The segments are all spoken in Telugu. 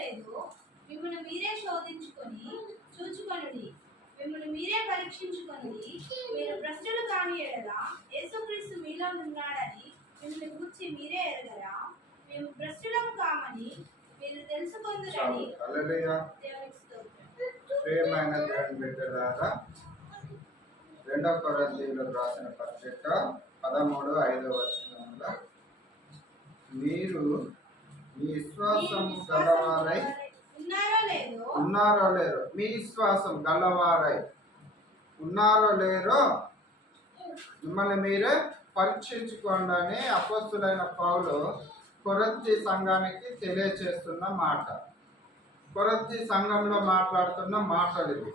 లేదో మిమ్మల్ని మీరే శోధించుకొని చూచుకొనుడి. మిమ్మల్ని మీరే పరీక్షించుకొనుడి. మీరు భ్రష్టులు కాని ఎడల యేసుక్రీస్తు మీలో ఉన్నాడని మిమ్మల్ని గూర్చి మీరే ఎరగరా? మేము భ్రష్టులము కామని మీరు తెలుసుకొందురని. దేవునికి స్తోత్రం. ప్రియమైన దేవుని బిడ్డలారా, 2 కొరింథీయులకు రాసిన పత్రిక 13:5 మీరు మీ విశ్వాసం గలవారై ఉన్నారో లేరో, మీ విశ్వాసం గలవారై ఉన్నారో లేరో మిమ్మల్ని మీరే పరీక్షించుకోండి అని అపోస్తులైన పౌలు కొరింథీ సంఘానికి తెలియచేస్తున్న మాట. కొరింథీ సంఘంలో మాట్లాడుతున్న మాటలు ఇవి.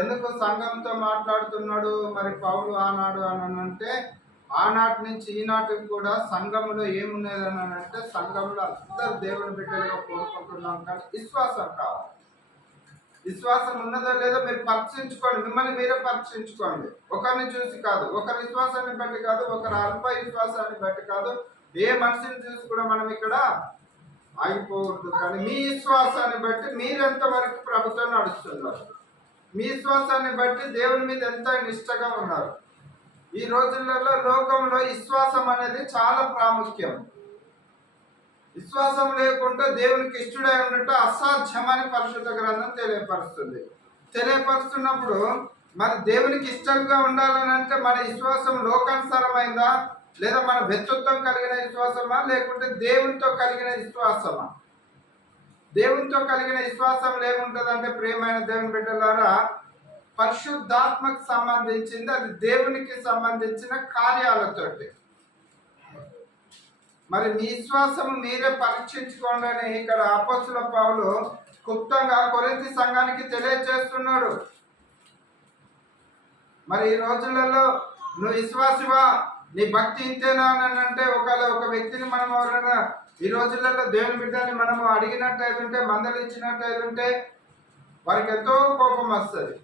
ఎందుకు సంఘంతో మాట్లాడుతున్నాడు మరి పౌలు ఆనాడు అని అంటే, ఆనాటి నుంచి ఈనాటికి కూడా సంఘంలో ఏమున్నది అని అంటే, సంఘంలో అందరు దేవుని బిడ్డలుగా కోరుకుంటున్నాం కానీ విశ్వాసం కావాలి. విశ్వాసం ఉన్నదో లేదో మీరు పరీక్షించుకోండి, మిమ్మల్ని మీరే పరీక్షించుకోండి. ఒకరిని చూసి కాదు, ఒకరి విశ్వాసాన్ని బట్టి కాదు, ఒకరి అల్ప విశ్వాసాన్ని బట్టి కాదు, ఏ మనిషిని చూసి కూడా మనం ఇక్కడ ఆగిపోవద్దు. కానీ మీ విశ్వాసాన్ని బట్టి మీరెంతవరకు ప్రభుత్వం నడుస్తున్నారు, మీ విశ్వాసాన్ని బట్టి దేవుని మీద ఎంత నిష్టగా ఉన్నారు. ఈ రోజులలో లోకంలో విశ్వాసం అనేది చాలా ప్రాముఖ్యం. విశ్వాసం లేకుండా దేవునికి ఇష్టడై ఉన్నట్టు అసాధ్యమని పరిశుద్ధ గ్రంథం తెలియపరుస్తున్నప్పుడు మరి దేవునికి ఇష్టంగా ఉండాలని అంటే మన విశ్వాసం లోకానుసారమైందా, లేదా మన వ్యక్తిత్వం కలిగిన విశ్వాసమా, లేకుంటే దేవునితో కలిగిన విశ్వాసమా? దేవునితో కలిగిన విశ్వాసం ఏముంటుందంటే, ప్రియమైన దేవుని బిడ్డలారా, పరిశుద్ధాత్మకు సంబంధించింది, అది దేవునికి సంబంధించిన కార్యాలతోటి. మరి మీ విశ్వాసం మీరే పరీక్షించుకోండి అని ఇక్కడ అపోస్తలుల పౌలు క్లుప్తంగా కొరింథీ సంఘానికి తెలియజేస్తున్నాడు. మరి ఈ రోజులలో నువ్వు విశ్వాసివా, నీ భక్తి ఇంతేనా అని అంటే, ఒక వ్యక్తిని మనం ఎవరైనా ఈ రోజులలో దేవుని బిడ్డని మనము అడిగినట్టయితే, మందలించినట్టయితే వారికి ఎంతో కోపం వస్తుంది.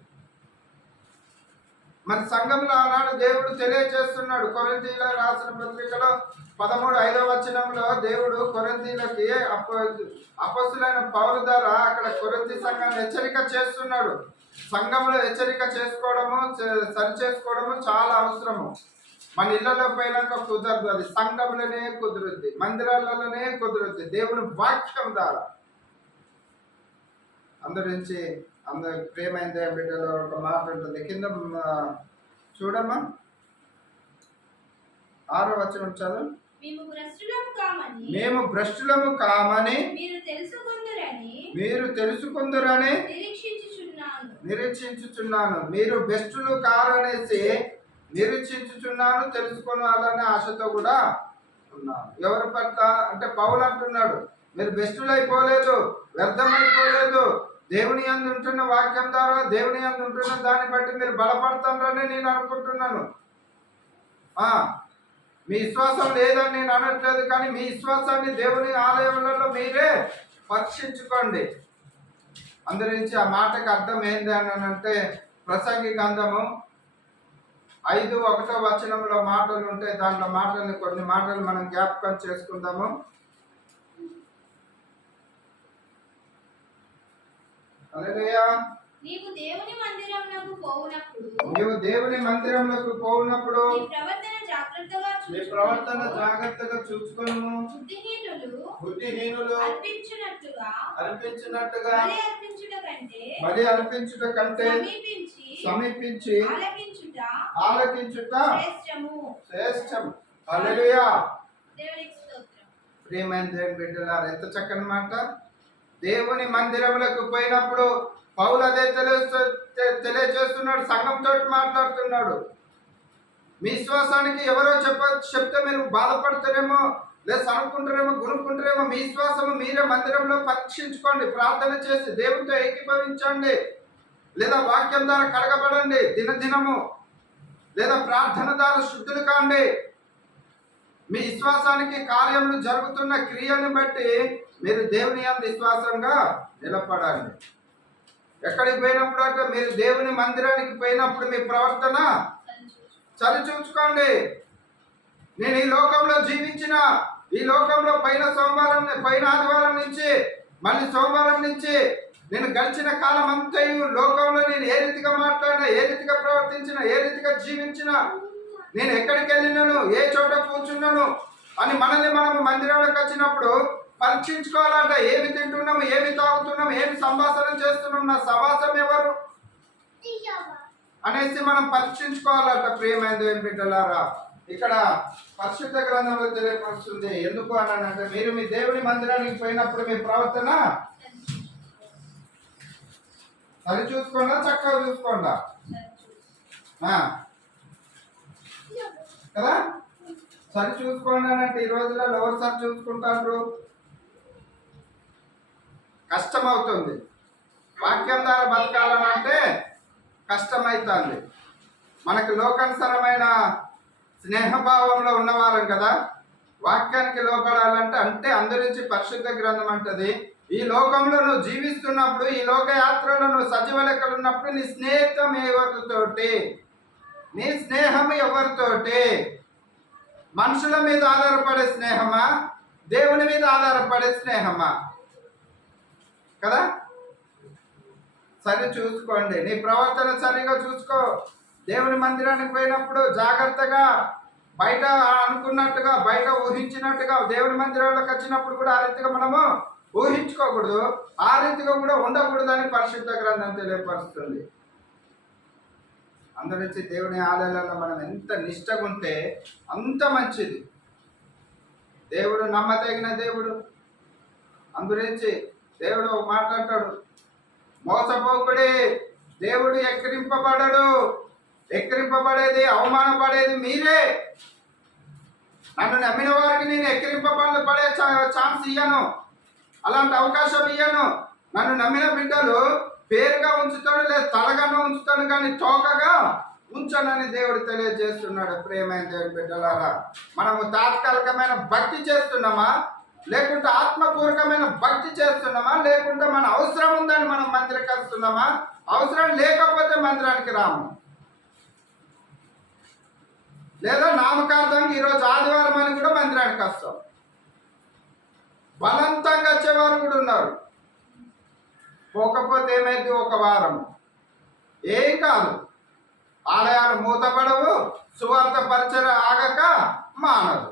మరి సంఘంలో ఆనాడు దేవుడు తెలియజేస్తున్నాడు. కొరింథీయులకు రాసిన పత్రికలో 13:5 దేవుడు కొరింథీయులకి అపోస్తలులైన పౌలు ద్వారా అక్కడ కొరింథీ సంఘాన్ని హెచ్చరిక చేస్తున్నాడు. సంఘంలో హెచ్చరిక చేసుకోవడము, సరి చేసుకోవడము చాలా అవసరము. మన ఇళ్లలో పోయినాక కుదరదు, అది సంఘంలోనే కుదురుద్ది, మందిరాలలోనే కుదురుద్ది, దేవుని వాక్యం ద్వారా. అందరించి అందరి ప్రేమైన దేవుని బిడ్డలో ఒక మాట ఉంటుంది, కింద చూడమ్మా 6వ వచనం చదువు. మేము భ్రష్టులము కామని మీరు తెలుసుకుందురని నిరీక్షించుచున్నాను. మీరు భ్రష్టులు కారు అనేసి నిరీక్షించుచున్నాను, తెలుసుకోవాలనే ఆశతో కూడా ఉన్నాను. ఎవరి పట్ల అంటే పౌలు అంటున్నాడు, మీరు భ్రష్టులైపోలేదు, వ్యర్థమైపోలేదు, దేవుని యందు ఉంటున్న వాక్యం ద్వారా, దేవుని యందు ఉంటున్న దాన్ని బట్టి మీరు బలపడతారని నేను అనుకుంటున్నాను. మీ విశ్వాసం లేదని నేను అనట్లేదు, కానీ మీ విశ్వాసాన్ని దేవుని ఆలయంలో మీరే పరీక్షించుకోండి. అందరించి ఆ మాటకు అర్థం ఏంది అని అంటే, ప్రసంగి గ్రంథము 5:1 మాటలు ఉంటాయి. దాంట్లో మాటల్ని కొన్ని మాటలు మనం జ్ఞాపకం చేసుకుందాము. హల్లెలూయా. నీవు దేవుని మందిరమునకు పోవునప్పుడు నీ ప్రవర్తన జాగ్రత్తగా చూసుకొనుము. బుద్ధిహీనులు అర్పించినట్టుగా బలి అర్పించుట కంటే సమీపించి ఆలకించుట శ్రేష్టము. హల్లెలూయా. ప్రియమైన దేవుని బిడ్డలారా, ఎంత చక్కని మాట. దేవుని మందిరములకు పోయినప్పుడు పౌలు అదే తెలియజేస్తున్నాడు, సంఘంతో మాట్లాడుతున్నాడు. మీ విశ్వాసానికి ఎవరో చెప్తే మీరు బాధపడతారేమో, లేదా సనుక్కుంటారేమో, గునుక్కుంటారేమో. మీ విశ్వాసము మీరే మందిరంలో పరీక్షించుకోండి, ప్రార్థన చేసి దేవునితో ఏకీభవించండి, లేదా వాక్యం ద్వారా కడగబడండి దినదినము, లేదా ప్రార్థన ద్వారా శుద్ధులు కాండి. మీ విశ్వాసానికి కార్యములు జరుగుతున్న క్రియను బట్టి మీరు దేవుని యందు విశ్వాసంగా నిలబడాలి. ఎక్కడికి పోయినప్పుడు అంటే, మీరు దేవుని మందిరానికి పోయినప్పుడు మీ ప్రవర్తన సరిచూచుకోండి. నేను ఈ లోకంలో జీవించిన, ఈ లోకంలో పోయిన ఆదివారం నుంచి మళ్ళీ సోమవారం నుంచి నేను గడిచిన కాలం అంతయు లోకంలో నేను ఏ రీతిగా మాట్లాడినా, ఏ రీతిగా ప్రవర్తించినా, ఏ రీతిగా జీవించినా, నేను ఎక్కడికి వెళ్ళినాను, ఏ చోట కూర్చున్నాను అని మనల్ని మనము మందిరాలకు వచ్చినప్పుడు పరీక్షించుకోవాలంట. ఏమి తింటున్నాము, ఏమి తాగుతున్నాము, ఏమి సంభాషణ చేస్తున్నాం, నా సమాసం ఎవరు అనేసి మనం పరీక్షించుకోవాలంట. ప్రియమైన దేవుని బిడ్డలారా, ఇక్కడ పరిశుద్ధ గ్రంథంలో తెలియపరుస్తుంది. ఎందుకు అనంటే, మీరు మీ దేవుని మందిరానికి పోయినప్పుడు మీ ప్రవర్తన సరి చూసుకోండా, చక్కగా చూసుకోండా కదా. సరి చూసుకోండి అంటే ఈ రోజులలో ఎవరు సరి చూసుకుంటారు? కష్టమవుతుంది. వాక్యం ద్వారా బతకాలనంటే కష్టమవుతుంది. మనకు లోకానుసరమైన స్నేహభావంలో ఉన్నవారం కదా. వాక్యానికి లోపడాలంటే అంటే అందరించి పరిశుద్ధ గ్రంథం అంటది, ఈ లోకంలో నువ్వు జీవిస్తున్నప్పుడు, ఈ లోకయాత్రలో నువ్వు సజీవ లెక్కలు ఉన్నప్పుడు నీ స్నేహం ఎవరితోటి, నీ స్నేహం ఎవరితోటి? మనుషుల మీద ఆధారపడే స్నేహమా, దేవుని మీద ఆధారపడే స్నేహమా? కదా. సరి చూసుకోండి, నీ ప్రవర్తన సరిగా చూసుకో. దేవుని మందిరానికి పోయినప్పుడు జాగ్రత్తగా, బయట అనుకున్నట్టుగా, బయట ఊహించినట్టుగా దేవుని మందిరంలోకి వచ్చినప్పుడు కూడా ఆ రీతిగా మనము ఊహించుకోకూడదు, ఆ రీతిగా కూడా ఉండకూడదు అని పరిశుద్ధ గ్రంథం తెలియపరుస్తుంది. అందునుంచి దేవుని ఆలయాలలో మనం ఎంత నిష్టగా ఉంటే అంత మంచిది. దేవుడు నమ్మదగిన దేవుడు. అందురించి దేవుడు మాట్లాడతాడు, మోసపోకుడి, దేవుడు ఎక్కిరింపబడడు. ఎక్కిరింపబడేది, అవమానపడేది మీరే. నన్ను నమ్మిన వారికి నేను ఎక్కిరింపబడే ఛాన్స్ ఇయ్యను, అలాంటి అవకాశం ఇయ్యను. నన్ను నమ్మిన బిడ్డలు పేరుగా ఉంచుతాడు, లేదు తలగన్న ఉంచుతాడు, కానీ తోకగా ఉంచనని దేవుడు తెలియజేస్తున్నాడు. ప్రియమైన దేవుడి బిడ్డలారా, మనము తాత్కాలికమైన భక్తి చేస్తున్నామా, లేకుంటే ఆత్మపూర్వకమైన భక్తి చేస్తున్నామా, లేకుంటే మన అవసరం ఉందని మనం మందిరానికి వస్తున్నామా? అవసరం లేకపోతే మందిరానికి రాము, లేదా నామకార్థంగా ఈరోజు ఆదివారం అని కూడా మందిరానికి వస్తాం. బలవంతంగా వచ్చేవారు కూడా ఉన్నారు. పోకపోతే ఏమైంది, ఒక వారం ఏం కాదు, ఆలయాలు మూతపడవు, సువార్త పరిచయం ఆగక మానదు.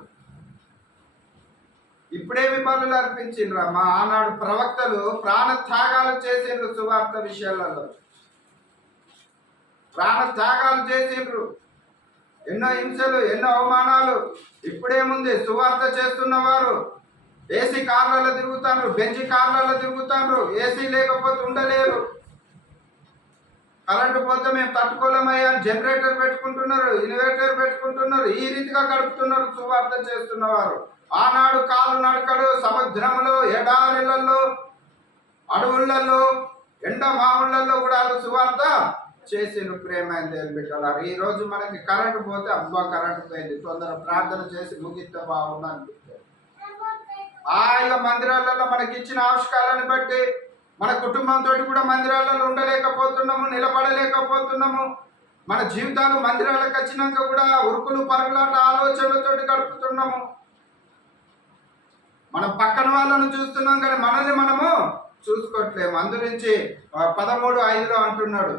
ఇప్పుడేమి బలులు అర్పించిండ్రా? మా ఆనాడు ప్రవక్తలు ప్రాణ త్యాగాలు చేసిండ్రు. సువార్త విషయాలలో ప్రాణ త్యాగాలు చేసిండ్రు. ఎన్నో హింసలు, ఎన్నో అవమానాలు. ఇప్పుడేముంది, సువార్త చేస్తున్నవారు ఏసీ కార్లలో తిరుగుతారు, బెంచి కార్లలో తిరుగుతారు. ఏసీ లేకపోతే ఉండలేరు. కరెంటు పోతే మేము తట్టుకోలేమయ్యా అని జనరేటర్ పెట్టుకుంటున్నారు, ఇన్వర్టర్ పెట్టుకుంటున్నారు. ఈ రీతిగా గడుపుతున్నారు సువార్త చేస్తున్నవారు. ఆనాడు కాలు నడకలు సముద్రములో, ఎడారిలలో, అడవులలో, ఎండ మావులలో కూడా సువార్త చేసిండ్రు. ప్రేమైన దేవుని బిడ్డలారా, ఈ రోజు మనకి కరెంటు పోతే అబ్బా కరెంటు పోయింది, తొందర ప్రార్థన చేసి ముగిస్తే బాగుంది అనిపిస్తుంది. మందిరాలలో మనకి ఇచ్చిన ఆవిష్కారాన్ని బట్టి మన కుటుంబంతో కూడా మందిరాలలో ఉండలేకపోతున్నాము, నిలబడలేకపోతున్నాము. మన జీవితాలు మందిరాలకు వచ్చినాక కూడా ఉరుకులు పరుగులాట ఆలోచనలతోటి గడుపుతున్నాము. మనం పక్కన వాళ్ళను చూస్తున్నాం కానీ మనల్ని మనము చూసుకోవట్లేము. అందురించి 13:5 అంటున్నాడు,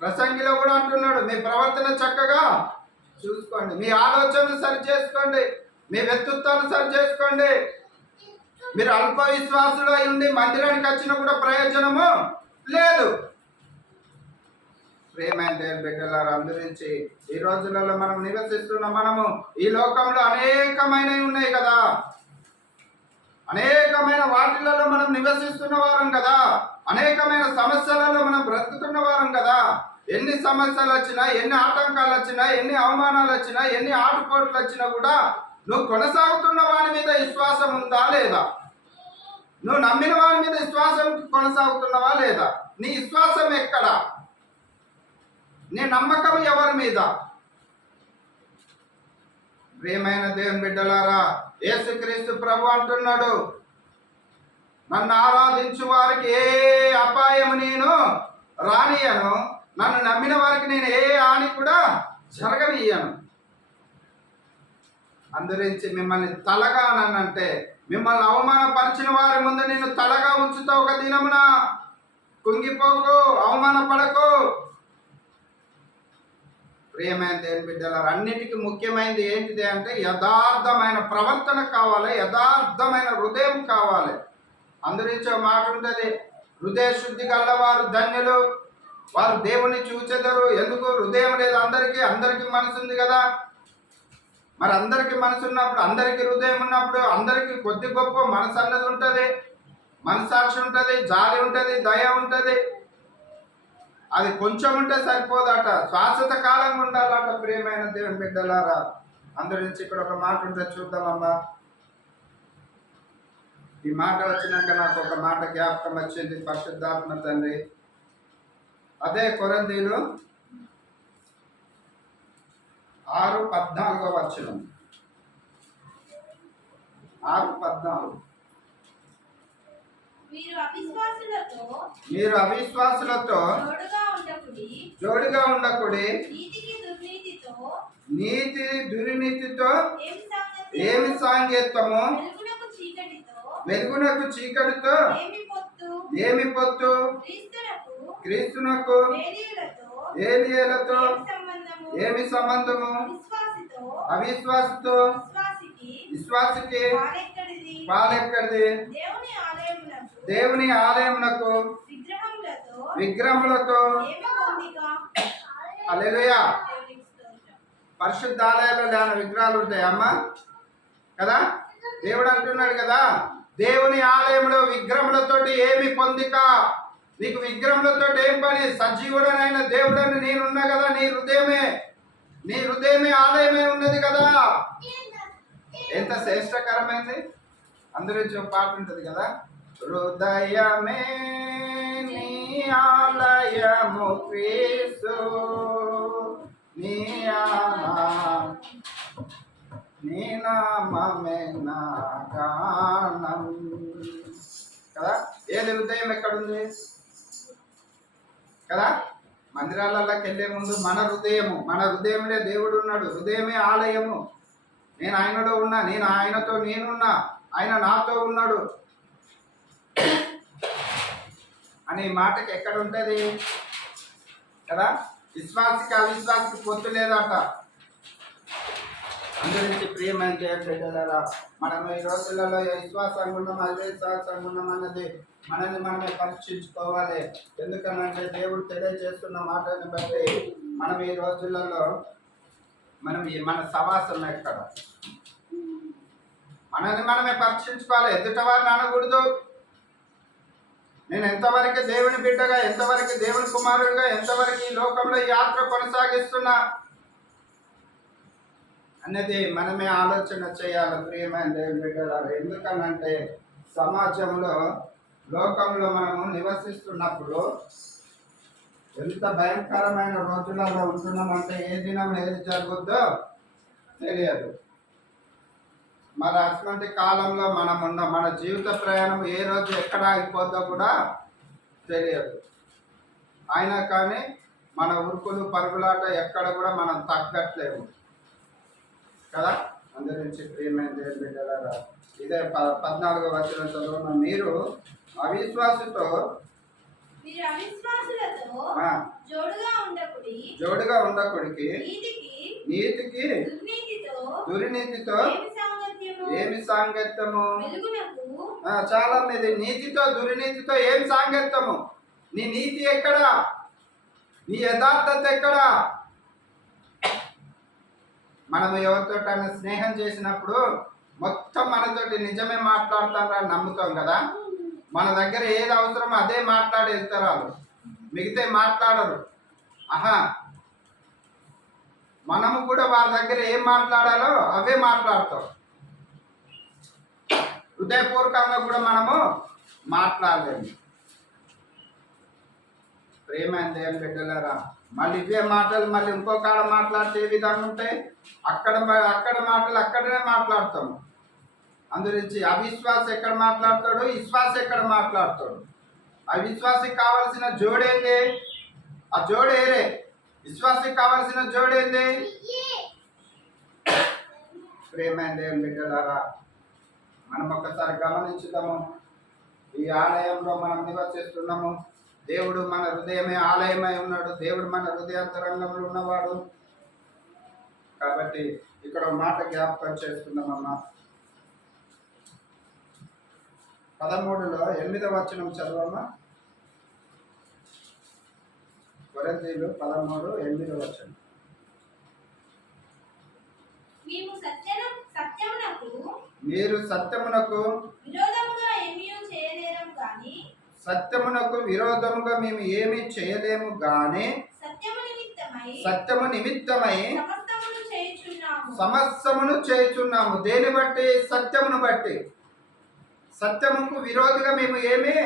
ప్రసంగిలో కూడా అంటున్నాడు, మీ ప్రవర్తన చక్కగా చూసుకోండి, మీ ఆలోచనలు సరి చేసుకోండి, మీ వ్యక్తిత్వాన్ని సరి చేసుకోండి. మీరు అల్ప విశ్వాసులు అయి ఉండి మందిరానికి వచ్చినా కూడా ప్రయోజనము లేదు. ప్రియమైన దేవుని బిడ్డలారా, అందురించి ఈ రోజులలో మనం నివసిస్తున్న మనము ఈ లోకంలో అనేకమైనవి ఉన్నాయి కదా, అనేకమైన వాటిలలో మనం నివసిస్తున్న వారం కదా, అనేకమైన సమస్యలలో మనం బ్రతుకుతున్న వారం కదా. ఎన్ని సమస్యలు వచ్చినా, ఎన్ని ఆటంకాలు వచ్చినా, ఎన్ని అవమానాలు వచ్చినా, ఎన్ని ఆటుపోట్లు వచ్చినా కూడా నువ్వు కొనసాగుతున్న వాడి మీద విశ్వాసం ఉందా లేదా? నువ్వు నమ్మిన వాడి మీద విశ్వాసం కొనసాగుతున్నావా లేదా? నీ విశ్వాసం ఎక్కడ? నీ నమ్మకం ఎవరి మీద? ప్రియమైన దేవుని బిడ్డలారా, యేసుక్రీస్తు ప్రభు అంటున్నాడు, నన్ను ఆరాధించు వారికి ఏ అపాయము నేను రానియను, నన్ను నమ్మిన వారికి నేను ఏ హాని కూడా జరగనియ్యను అందురించి మిమ్మల్ని తలగా అనంటే మిమ్మల్ని అవమానపరిచిన వారి ముందు నిన్ను తలగా ఉంచుతావు ఒక దినమున. కుంగిపోకు, అవమానపడకు. ప్రియమైన దేవుని బిడ్డలారా, అన్నిటికీ ముఖ్యమైనది ఏంటిది అంటే యథార్థమైన ప్రవర్తన కావాలి, యథార్థమైన హృదయం కావాలి. అందురించి ఒక మాట ఉంటుంది, హృదయ శుద్ధి గల్లవారు ధన్యులు, వారు దేవుని చూచెదరు. ఎందుకు? హృదయం లేదు అందరికీ మనసు ఉంది కదా. మరి అందరికీ మనసు ఉన్నప్పుడు, అందరికీ హృదయం ఉన్నప్పుడు, అందరికీ కొద్ది గొప్ప మనసు అన్నది ఉంటుంది, మనసాక్షి ఉంటుంది, జాలి ఉంటుంది, దయ ఉంటుంది. అది కొంచెం ఉంటే సరిపోదట, శాశ్వత కాలంగా ఉండాలట. ప్రియమైన దేవుని బిడ్డలారా, అందురించి ఇక్కడ ఒక మాట ఉంటుంది, చూద్దామమ్మా. ఈ మాట వచ్చినాక నాకు ఒక మాట జ్ఞాపకం వచ్చింది, పరిశుద్ధాత్మ తండ్రి. అదే కొరింథీయులు 6:14 వచనం. 6:14. మీరు అవిశ్వాసులతో జోడుగా ఉండకుడి, నీతి దుర్నీతితో ఏమి సాంగత్యము, వెలుగునకు చీకటితో ఏమి పొత్తు, క్రీస్తునకు ఏలియలతో ఏమి సంబంధము, అవిశ్వాసతో విశ్వాసికి పాలెక్కడిది. దేవుని ఆలయమునకు విగ్రహములతో హల్లెలూయా. పరిశుద్ధ ఆలయాల్లో లేని విగ్రహాలు ఉంటాయి అమ్మా కదా. దేవుడు అంటున్నాడు కదా, దేవుని ఆలయంలో విగ్రహములతోటి ఏమి పొందిక. నీకు విగ్రహములతో ఏం పని? సజీవుడనైన దేవుడని నేనున్నా కదా. నీ హృదయమే ఆలయమే ఉన్నది కదా. ఎంత శ్రేష్టకరమైంది. అందరూ పాట ఉంటుంది కదా, హృదయమే నీ ఆలయము క్రీస్తు, నీ నామమే నా గానం కదా. ఏది హృదయం ఎక్కడుంది కదా. మందిరాలలోకి వెళ్ళే ముందు మన హృదయంలో దేవుడు ఉన్నాడు. హృదయమే ఆలయము. నేను ఆయనలో ఉన్నా, నేను ఆయనతో నేనున్నా, ఆయన నాతో ఉన్నాడు అనే మాటకి ఎక్కడ ఉంటుంది కదా. విశ్వాసికి అవిశ్వాసికి పొత్తు లేదట. అందురించి ప్రియమైన దేవుడా, మనం ఈ రోజులలో విశ్వాసంగా ఉన్నాం, అవిశ్వాసంగా ఉన్నాం అన్నది మనల్ని మనమే పరీక్షించుకోవాలి. ఎందుకనంటే దేవుడు తెలియజేస్తున్న మాటని బట్టి మనం ఈ రోజులలో మన సవాసం ఎక్కడ, మనల్ని మనమే పరీక్షించుకోవాలి. ఎదుట వారిని అనకూడదు. నేను ఎంతవరకు దేవుని బిడ్డగా, ఎంతవరకు దేవుని కుమారుడిగా, ఎంతవరకు ఈ లోకంలో యాత్ర కొనసాగిస్తున్నా అనేది మనమే ఆలోచన చేయాలి. ప్రియమైన దేవుని బిడ్డలారా, ఎందుకనంటే సమాజంలో, లోకంలో మనము నివసిస్తున్నప్పుడు ఎంత భయంకరమైన రోజులలో ఉంటున్నామంటే ఏ దినం ఏది జరుగుద్దో తెలియదు. మరి అటువంటి కాలంలో మనం ఉన్న మన జీవిత ప్రయాణం ఏ రోజు ఎక్కడ అయిపోద్దో కూడా తెలియదు. అయినా కానీ మన ఉరుకులు పరుగులాట ఎక్కడ కూడా మనం తగ్గట్లేము కదా. అందరించి ప్రియమైన దేవుని బిడ్డలారా, ఇదే 14వ వచనం చదువున, మీరు అవిశ్వాసులతో జోడుగా ఉండకుడికి, నీతికి దుర్నీతితో ఏమి సాంగత్యము. చాలా మంది నీతితో దుర్నీతితో ఏమి సాంగత్యము. నీ నీతి ఎక్కడా? నీ యథార్థత ఎక్కడా? మనం ఎవరితోటైనా స్నేహం చేసినప్పుడు మొత్తం మనతోటి నిజమే మాట్లాడతారని నమ్ముతాం కదా. మన దగ్గర ఏది అవసరమో అదే మాట్లాడి వెళ్తారు వాళ్ళు, మిగతా మాట్లాడరు. మనము కూడా వారి దగ్గర ఏం మాట్లాడాలో అవే మాట్లాడతాం. హృదయపూర్వకంగా కూడా మనము మాట్లాడలేము. ప్రియమైన దేవుని బిడ్డలారా, మళ్ళీ ఇవే మాటలు మళ్ళీ ఇంకో కాడ మాట్లాడితే ఏ విధంగా ఉంటాయి? అక్కడ మాటలు అక్కడనే మాట్లాడతాము. అందురించి అవిశ్వాస ఎక్కడ మాట్లాడతాడు, విశ్వాస ఎక్కడ మాట్లాడతాడు. అవిశ్వాసకి కావలసిన జోడేంది? ఆ జోడేరే. విశ్వాసకి కావలసిన జోడేంది? ప్రేమైన దేవుని బిడ్డలారా, మనం ఒక్కసారి గమనించుదాము. ఈ ఆలయంలో మనం నివసిస్తున్నాము. దేవుడు మన హృదయమే ఆలయమై ఉన్నాడు. దేవుడు మన హృదయాంతరంగంలో ఉన్నవాడు. కాబట్టి ఇక్కడ ఒక మాట జ్ఞాపకం చేసుకుందామమ్మా. 13లో 8వ వచనం చదవమ్మా. కొరింథీయులు 13:8 వచనం. మీరు సత్యమునకు విరోధముగా ఏమీ చేయలేము గాని సత్యమునకు విరోధముగా మేము ఏమీ చేయలేము గాని సత్యము నిమిత్తమై సమస్తమును చేయుచున్నాము. దేని బట్టి? సత్యమును బట్టి. సత్యముకు విరోధిగా మేము ఏమీ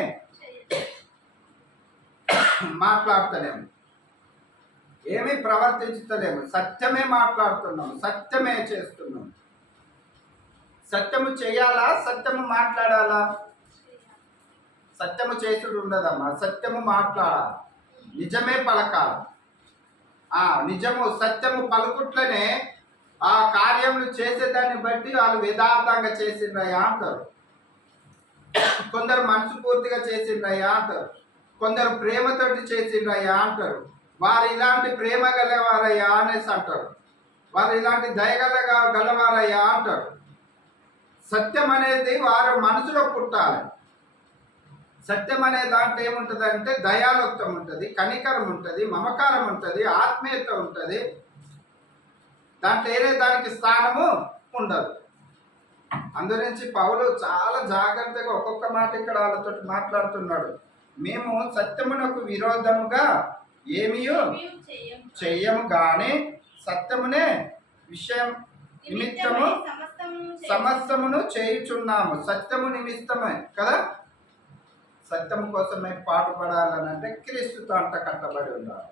మాట్లాడతలేము, ఏమీ ప్రవర్తించలేము. సత్యమే మాట్లాడుతున్నాము, సత్యమే చేస్తున్నాము. సత్యము చేయాలా? సత్యము మాట్లాడాలా? సత్యము చేసుడు ఉండదమ్మా, సత్యము మాట్లాడాలి, నిజమే పలకాలి. నిజము సత్యము పలుకుట్లనే ఆ కార్యములు చేసేదాన్ని బట్టి వాళ్ళు యథార్థంగా చేసిండ్రయ్యా అంటారు. కొందరు మనసు పూర్తిగా చేసిండ్రయ్యా అంటారు, కొందరు ప్రేమతోటి చేసిండ్రయ్యా అంటారు. వారు ఇలాంటి ప్రేమ గలవారయ్యా అనేసి అంటారు, వారు ఇలాంటి గలవారయ్యా అంటారు. సత్యం అనేది వారు మనసులో పుట్టాలి. సత్యం అనే దాంట్లో ఏముంటుంది అంటే దయాలుత్వం ఉంటుంది, కనికరం ఉంటుంది, మమకారం ఉంటుంది, ఆత్మీయత ఉంటుంది. దాంట్లో ఏదే దానికి స్థానము ఉండదు. అందుగురించి పౌలు చాలా జాగ్రత్తగా ఒక్కొక్క మాట ఇక్కడ వాళ్ళతో మాట్లాడుతున్నాడు. మేము సత్యమునకు విరోధముగా ఏమీ చెయ్యము గాని సత్యమునే విషయం నిమిత్తము సమస్తమును చేయుచున్నాము. సత్యము నిమిత్తమే కదా. సత్యము కోసమే పాటుపడాలని అంటే క్రీస్తుతో అంట కట్టబడి ఉండాలి,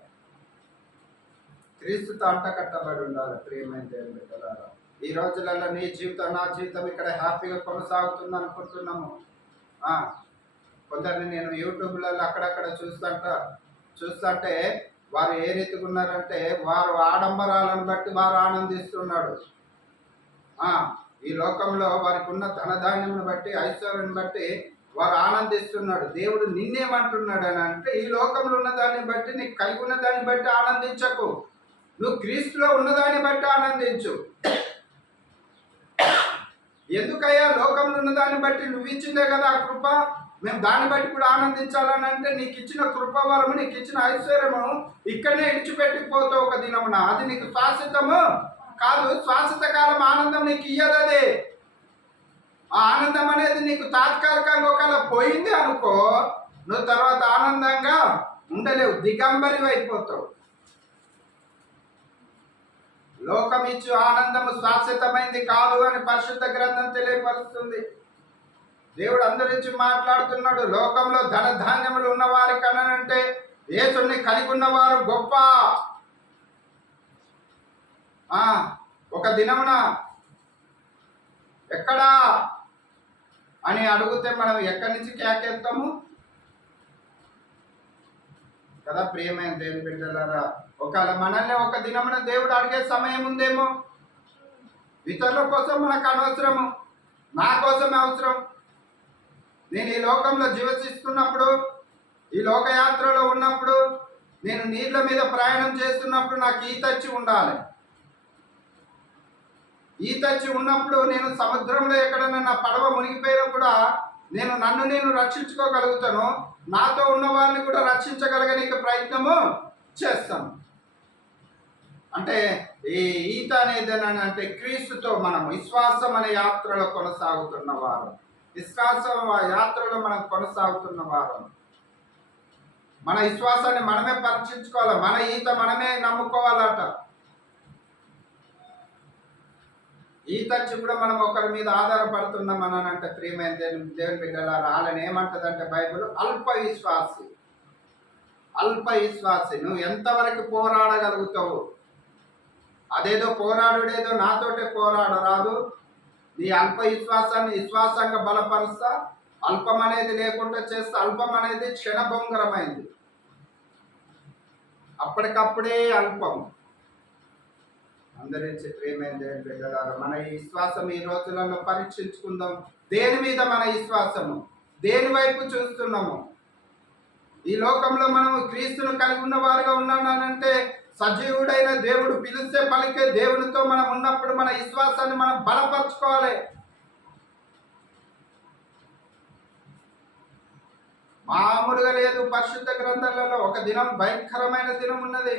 క్రీస్తుతో అంట కట్టబడి ఉండాలి. ప్రియమైన దేవుని బిడ్డలారా, ఈ రోజులలో నీ జీవితం నా జీవితం ఇక్కడ హ్యాపీగా కొనసాగుతుంది అనుకుంటున్నాము. కొందరిని నేను యూట్యూబ్లలో అక్కడక్కడ చూస్తుంటే వారు ఏ రీతిగా ఉన్నారంటే వారు ఆడంబరాలను బట్టి వారు ఆనందిస్తున్నాడు. ఈ లోకంలో వారికి ఉన్న ధనధాన్యమును బట్టి ఐశ్వర్యాన్ని బట్టి వారు ఆనందిస్తున్నాడు. దేవుడు నిన్నేమంటున్నాడు అని అంటే ఈ లోకంలో ఉన్న దాన్ని బట్టి, నీకు కలిగి ఉన్న దాన్ని బట్టి ఆనందించకు, నువ్వు క్రీస్తులో ఉన్నదాన్ని బట్టి ఆనందించు. ఎందుకయ్యా లోకంలో ఉన్న దాన్ని బట్టి నువ్వు ఇచ్చిందే కదా ఆ కృప, మేము దాన్ని బట్టి కూడా ఆనందించాలని అంటే నీకు ఇచ్చిన కృపవరము, నీకు ఇచ్చిన ఐశ్వర్యము ఇక్కడనే ఇడిచిపెట్టిపోతావు ఒక దినమున. అది నీకు శాశ్వతము కాదు, శాశ్వత కాలం ఆనందం నీకు ఇయ్యదది. ఆ ఆనందం అనేది నీకు తాత్కాలికంగా ఒకవేళ పోయింది అనుకో, నువ్వు తర్వాత ఆనందంగా ఉండలేవు, దిగంబరి అయిపోతావు. లోకం ఇచ్చు ఆనందము శాశ్వతమైంది కాదు అని పరిశుద్ధ గ్రంథం తెలియపరుస్తుంది. దేవుడు అందరించి మాట్లాడుతున్నాడు. లోకంలో ధనధాన్యములు ఉన్నవారి కనంటే యేసుని కలిగి ఉన్నవారు గొప్ప. ఒక దినమున ఎక్కడా అని అడిగితే మనం ఎక్కడి నుంచి కేకెత్తాము కదా. ప్రియమైన దేవుని బిడ్డలారా, ఒకవేళ మనల్ని ఒక దినమున దేవుడు అడిగే సమయం ఉందేమో. ఇతరుల కోసం మనకు అనవసరము, నా కోసమే అవసరం. నేను ఈ లోకంలో జీవసిస్తున్నప్పుడు, ఈ లోకయాత్రలో ఉన్నప్పుడు, నేను నీళ్ళ మీద ప్రయాణం చేస్తున్నప్పుడు నాకు ఈతచ్చి ఉండాలి. ఈతచ్చి ఉన్నప్పుడు నేను సముద్రంలో ఎక్కడైనా నా పడవ మునిగిపోయినా కూడా నన్ను రక్షించుకోగలుగుతాను, నాతో ఉన్న వారిని కూడా రక్షించగలగడానికి ప్రయత్నము చేస్తాను. అంటే ఈ ఈత అనేది అంటే క్రీస్తుతో మనం విశ్వాసం అనే యాత్రలో కొనసాగుతున్న వారు, విశ్వాసం యాత్రలో మనం కొనసాగుతున్న వారు. మన విశ్వాసాన్ని మనమే పరీక్షించుకోవాలి, మన ఈత మనమే నమ్ముకోవాలట. ఈతచ్చి కూడా మనం ఒకరి మీద ఆధారపడుతున్నాం అని అంటే ప్రియమైన దేవుని బిడ్డలారా, వాళ్ళని ఏమంటదంటే బైబిల్ అల్ప విశ్వాసి. అల్ప విశ్వాసి, నువ్వు ఎంతవరకు పోరాడగలుగుతావు? అదేదో పోరాడుడేదో నాతోటే పోరాడరాదు. నీ అల్ప విశ్వాసాన్ని విశ్వాసంగా బలపరుస్తా. అల్పం అనేది లేకుండా చేస్తా. అల్పం అనేది క్షణభంగరమైంది, అప్పటికప్పుడే అల్పం. అందరించి ప్రేమైన దేవుని బిడ్డలారా, మన ఈ విశ్వాసం ఈ రోజులలో పరీక్షించుకుందాం. దేని మీద మన విశ్వాసము, దేని వైపు చూస్తున్నాము? ఈ లోకంలో మనము క్రీస్తును కలిగి ఉన్న వారుగా ఉన్నానంటే, సజీవుడైన దేవుడు పిలిస్తే పలికే దేవునితో మనం ఉన్నప్పుడు మన విశ్వాసాన్ని మనం బలపరచుకోవాలి. మామూలుగా లేదు. పరిశుద్ధ గ్రంథాలలో ఒక దినం, భయంకరమైన దినం ఉన్నది.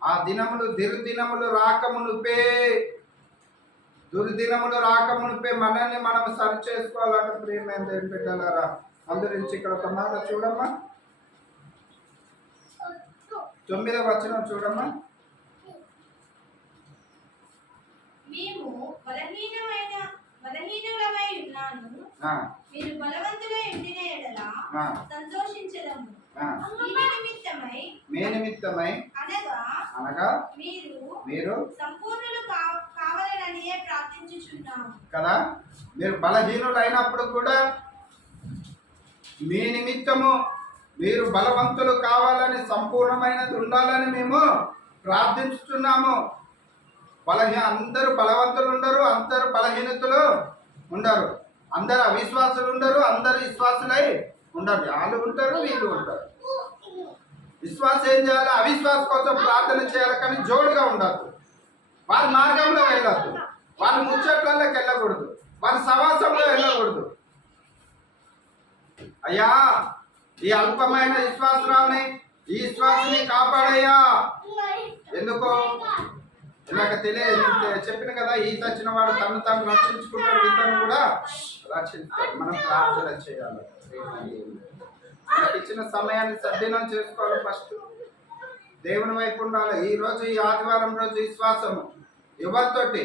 ఆ దినములు దుర్దినములు రాకమునిపే మనల్ని మనం సరి చేసుకోవాలంటే ప్రియమైన దేవుని బిడ్డలారా, అందరించి ఇక్కడ ఒక మాట చూడమ్మా, 9వ వచనం చూడమ్మా. మేము బలహీనులమై ఉన్నాను, మీరు బలవంతులై ఉండిన యెడల సంతోషించెదము. మీ నిమిత్తమై అనగా మీరు సంపూర్ణులు కావాలనియే ప్రార్థించుచున్నాము కదా. మీరు బలహీనులు అయినప్పుడు కూడా మీ నిమిత్తము మీరు బలవంతులు కావాలని, సంపూర్ణమైనది ఉండాలని మేము ప్రార్థించుతున్నాము. అందరూ బలవంతులు ఉండరు, అందరూ బలహీనతలు ఉండరు, అందరు అవిశ్వాసులు ఉండరు, అందరు విశ్వాసులై ఉండరు. వాళ్ళు ఉంటారు, వీళ్ళు ఉంటారు. విశ్వాసం ఏం చేయాలి? అవిశ్వాస కోసం ప్రార్థన చేయాలి, కానీ జోడుగా ఉండద్దు. వాళ్ళ మార్గంలో వెళ్ళద్దు, వాళ్ళ ముచ్చట్లలోకి వెళ్ళకూడదు, వాళ్ళ సవాసంలో వెళ్ళకూడదు. అయ్యా, ఈ అల్పమైన విశ్వాసరాల్ని, ఈ విశ్వాసాన్ని కాపాడయ్యా. ఎందుకో నాకు తెలియదు, చెప్పిన కదా, ఈత వచ్చిన వాడు తను తాను రక్షించుకుంటాడు, ఇతను కూడా రక్షించుతాడు. మనం ప్రార్థన చేయాలి. మనకి ఇచ్చిన సమయాన్ని సద్వినియోగం చేసుకోవాలి. ఫస్ట్ దేవుని వైపు ఉండాలి. ఈ రోజు, ఈ ఆదివారం రోజు విశ్వాసము ఎవరితోటి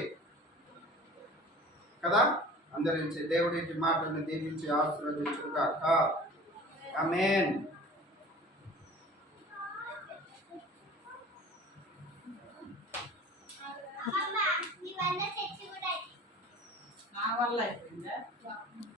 కదా. అందరించి దేవుడి మాటలను దీవించి ఆశీర్వదించుగాక. ఆమేన్.